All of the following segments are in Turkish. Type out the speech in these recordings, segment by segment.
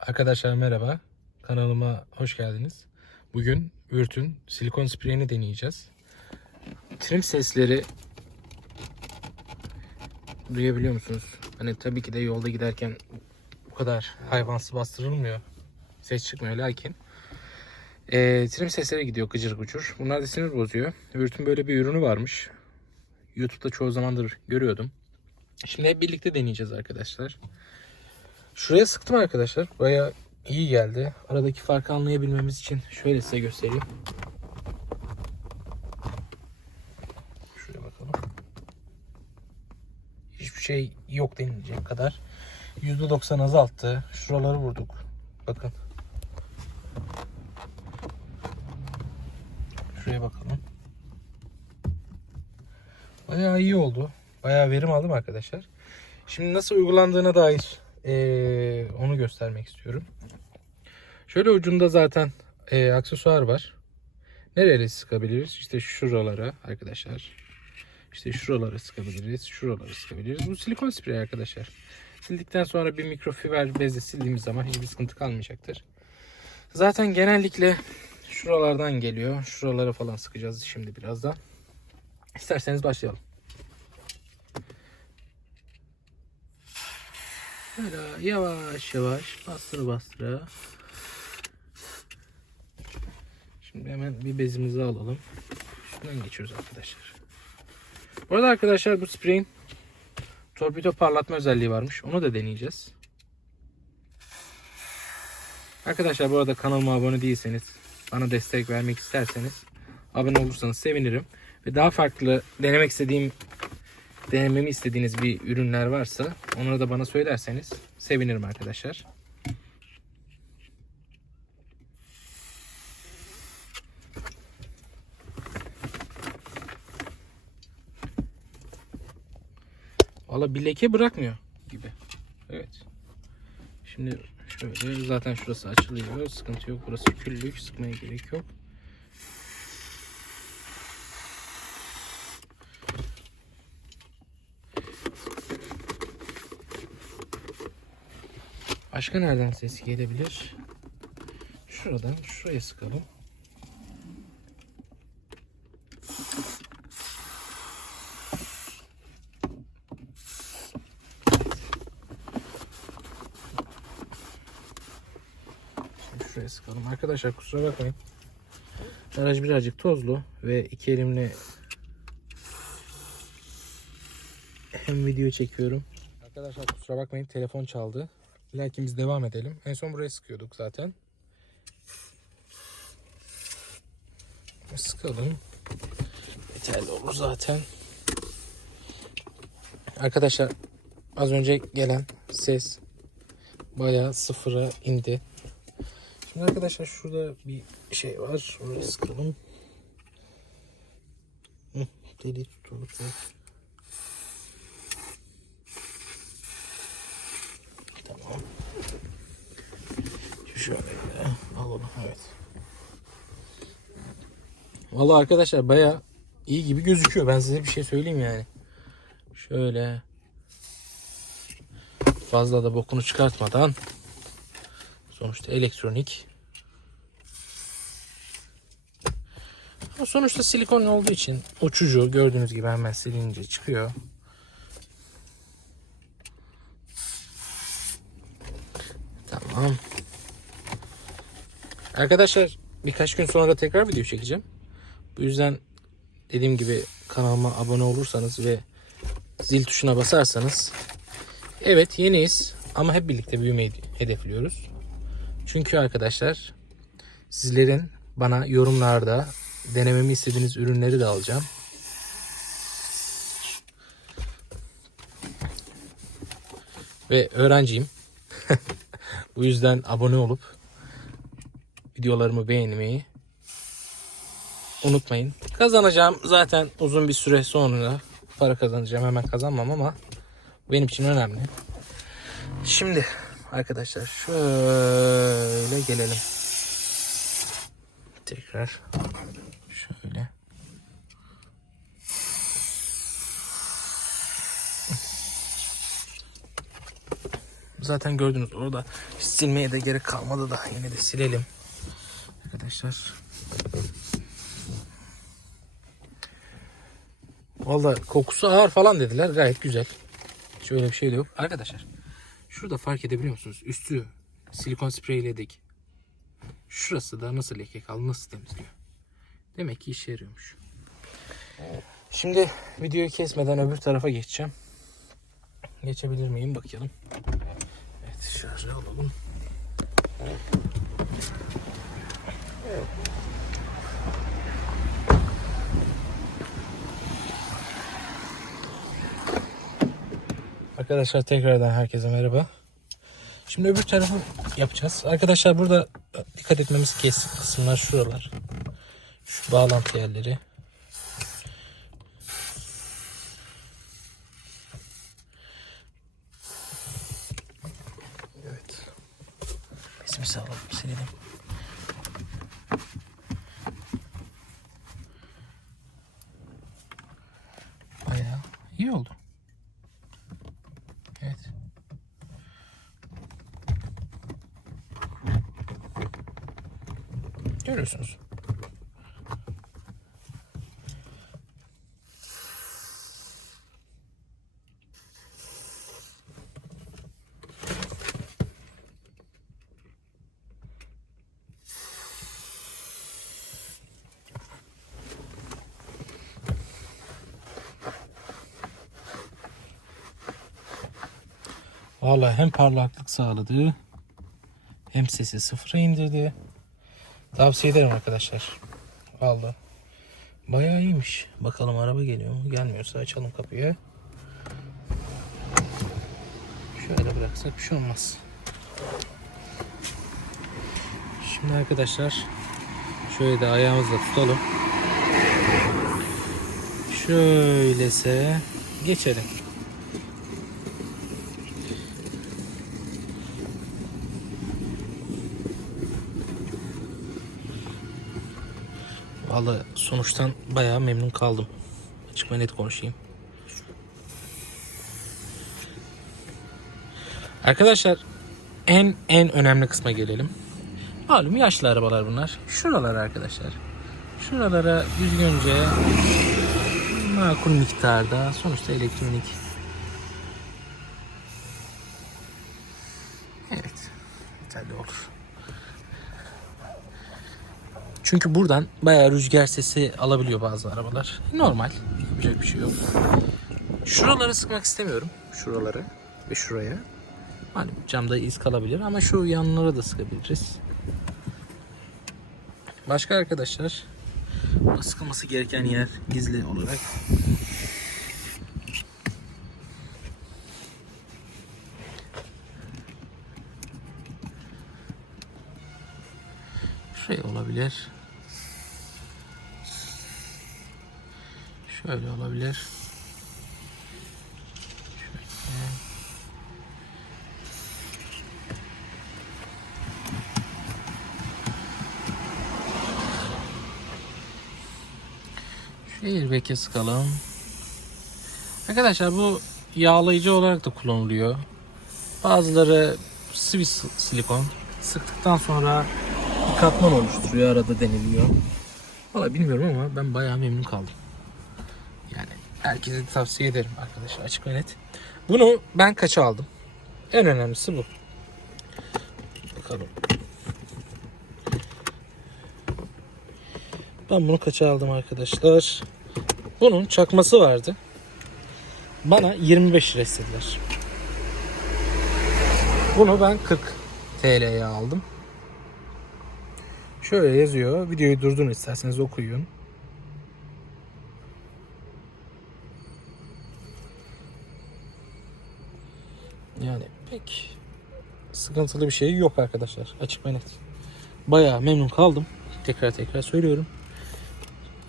Arkadaşlar merhaba. Kanalıma hoş geldiniz. Bugün Vürt'ün silikon spreyini deneyeceğiz. Trim sesleri duyabiliyor musunuz? Hani tabii ki de yolda giderken bu kadar hayvansı bastırılmıyor. Ses çıkmıyor lakin eee, trim sesleri gidiyor gıcır gıcır. Bunlar da sinir bozuyor. Vürt'ün böyle bir ürünü varmış. YouTube'da çoğu zamandır görüyordum. Şimdi hep birlikte deneyeceğiz arkadaşlar. Şuraya sıktım arkadaşlar. Baya iyi geldi. Aradaki farkı anlayabilmemiz için şöyle size göstereyim. Şuraya bakalım. Hiçbir şey yok denilecek kadar. %90 azalttı. Şuraları vurduk. Bakın. Şuraya bakalım. Bayağı iyi oldu. Bayağı verim aldım arkadaşlar. Şimdi nasıl uygulandığına dair eee, onu göstermek istiyorum. Şöyle ucunda zaten eee, aksesuar var. Nereye sıkabiliriz? İşte şuralara arkadaşlar. İşte şuralara sıkabiliriz. Şuralara sıkabiliriz. Bu silikon sprey arkadaşlar. Sildikten sonra bir mikrofiber bezle sildiğimiz zaman hiçbir sıkıntı kalmayacaktır. Zaten genellikle şuralardan geliyor. Şuralara falan sıkacağız şimdi birazdan. İsterseniz başlayalım. Böyle yavaş yavaş bastıra bastıra. Şimdi hemen bir bezimizi alalım. Şundan geçiyoruz arkadaşlar. Bu arada arkadaşlar bu spreyin torpido parlatma özelliği varmış. Onu da deneyeceğiz. Arkadaşlar bu arada kanalıma abone değilseniz, bana destek vermek isterseniz abone olursanız sevinirim. Ve daha farklı denemek istediğim denememi istediğiniz bir ürünler varsa onları da bana söylerseniz sevinirim arkadaşlar. Valla bir leke bırakmıyor gibi. Evet. Şimdi şöyle zaten şurası açılıyor. Sıkıntı yok. Burası küllük. Sıkmaya gerek yok. Başka nereden ses gelebilir? Şuradan şuraya sıkalım. Şuraya sıkalım. Arkadaşlar kusura bakmayın. Aracı birazcık tozlu ve iki elimle hem video çekiyorum. Arkadaşlar kusura bakmayın telefon çaldı. Lakin biz devam edelim. En son buraya sıkıyorduk zaten. Sıkalım. Yeterli olur zaten. Arkadaşlar az önce gelen ses bayağı sıfıra indi. Şimdi arkadaşlar şurada bir şey var. Oraya sıkalım. Deli tutulur. Şöyle alalım. Evet. Vallahi arkadaşlar baya iyi gibi gözüküyor. Ben size bir şey söyleyeyim yani. Şöyle fazla da bokunu çıkartmadan sonuçta elektronik sonuçta silikon olduğu için uçucu gördüğünüz gibi hemen silince çıkıyor. Tamam. Arkadaşlar birkaç gün sonra tekrar video çekeceğim. Bu yüzden dediğim gibi kanalıma abone olursanız ve zil tuşuna basarsanız evet yeniyiz ama hep birlikte büyümeyi hedefliyoruz. Çünkü arkadaşlar sizlerin bana yorumlarda denememi istediğiniz ürünleri de alacağım. Ve öğrenciyim. Bu yüzden abone olup videolarımı beğenmeyi unutmayın. Kazanacağım zaten uzun bir süre sonra para kazanacağım. Hemen kazanmam ama benim için önemli. Şimdi arkadaşlar şöyle gelelim. Tekrar şöyle. Zaten gördünüz orada silmeye de gerek kalmadı da yine de silelim. Arkadaşlar. Valla kokusu ağır falan dediler. Gayet güzel. Hiç öyle bir şey de yok. Arkadaşlar. Şurada fark edebiliyor musunuz? Üstü silikon spreyledik. Şurası da nasıl leke kaldı, nasıl temizliyor. Demek ki işe yarıyormuş. Şimdi videoyu kesmeden öbür tarafa geçeceğim. Geçebilir miyim bakalım. Şarjı alalım. Arkadaşlar tekrardan herkese merhaba. Şimdi öbür tarafı yapacağız. Arkadaşlar burada dikkat etmemiz kes kısımlar şuralar. Şu bağlantı yerleri. Bizim sağlam silelim. Bayağı iyi oldu. Evet. Görüyorsunuz. Vallahi hem parlaklık sağladı hem sesi sıfıra indirdi. Tavsiye ederim arkadaşlar. Vallahi. Bayağı iyiymiş. Bakalım araba geliyor mu? Gelmiyorsa açalım kapıyı. Şöyle bıraksak bir şey olmaz. Şimdi arkadaşlar şöyle de ayağımızla tutalım. Şöylese geçelim. Vallahi sonuçtan bayağı memnun kaldım. Açık ve net konuşayım. Arkadaşlar en en önemli kısma gelelim. Malum yaşlı arabalar bunlar. Şuralar arkadaşlar. Şuralara düzgünce makul miktarda sonuçta elektronik. Evet. Yeterli olur. Çünkü buradan bayağı rüzgar sesi alabiliyor bazı arabalar. Normal. Yapacak bir şey yok. Şuraları sıkmak istemiyorum. Şuraları ve şuraya. Hani camda iz kalabilir ama şu yanlara da sıkabiliriz. Başka arkadaşlar sıkılması gereken yer gizli olarak. Şey olabilir. Şöyle olabilir. Şöyle. Şu airbag'e sıkalım. Arkadaşlar bu yağlayıcı olarak da kullanılıyor. Bazıları sıvı sil- silikon. Sıktıktan sonra bir katman oluşturuyor arada deniliyor. Valla bilmiyorum ama ben bayağı memnun kaldım. Yani herkese tavsiye ederim arkadaşlar açık ve net. Bunu ben kaça aldım? En önemlisi bu. Bakalım. Ben bunu kaça aldım arkadaşlar? Bunun çakması vardı. Bana 25 lira istediler. Bunu ben 40 TL'ye aldım. Şöyle yazıyor. Videoyu durdurun isterseniz okuyun. Yani pek sıkıntılı bir şey yok arkadaşlar. Açık ve net. Bayağı memnun kaldım. Tekrar tekrar söylüyorum.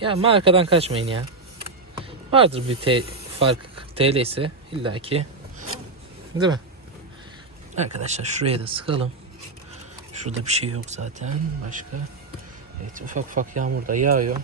Ya markadan kaçmayın ya. Vardır bir te- fark 40 TL ise illaki. Değil mi? Arkadaşlar şuraya da sıkalım. Şurada bir şey yok zaten. Başka. Evet ufak ufak yağmur da yağıyor.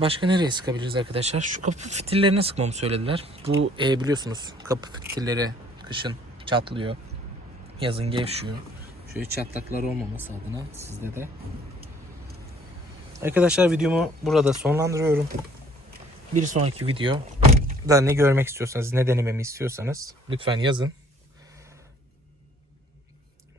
Başka nereye sıkabiliriz arkadaşlar? Şu kapı fitillerine sıkmamı söylediler. Bu e, biliyorsunuz kapı fitilleri kışın çatlıyor. Yazın gevşiyor. Şöyle çatlaklar olmaması adına sizde de. Arkadaşlar videomu burada sonlandırıyorum. Bir sonraki video da ne görmek istiyorsanız, ne denememi istiyorsanız lütfen yazın.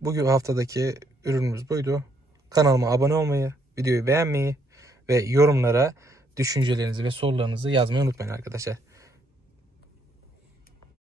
Bugün haftadaki ürünümüz buydu. Kanalıma abone olmayı, videoyu beğenmeyi ve yorumlara düşüncelerinizi ve sorularınızı yazmayı unutmayın arkadaşlar.